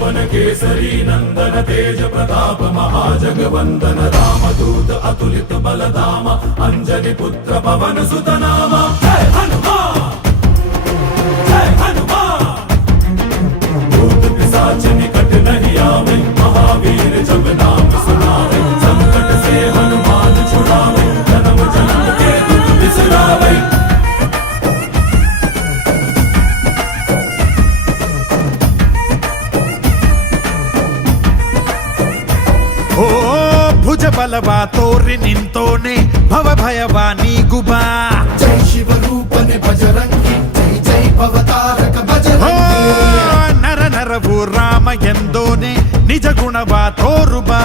केसरी नंदन तेज प्रताप महाजगवंदन रामदूत अतुलित बलधाम अंजनी पुत्र पवन सुत नाम जय हनुमान जय हनुमान भूत पिशाच निकट नहीं आवे महावीर जब नाम सुनावे संकट से हनुमान छुड़ावे जन्म जन्म के दुख बिसरावे ಓ ಭುಜ ಬಲವ ತೋರಿ ನಿಂತೋನೆ ಭವ ಭಯವ ನೀಗುಬಾ ಜೈ ಶಿವ ರೂಪನೆ ಬಜರಂಗಿ ಜೈ ಜೈ ಭವತಾರಕ ಬಜರಂಗಿ ನರ ನರವು ರಾಮ ಎಂದೋನೆ ನಿಜ ಗುಣವ ತೋರುಬಾ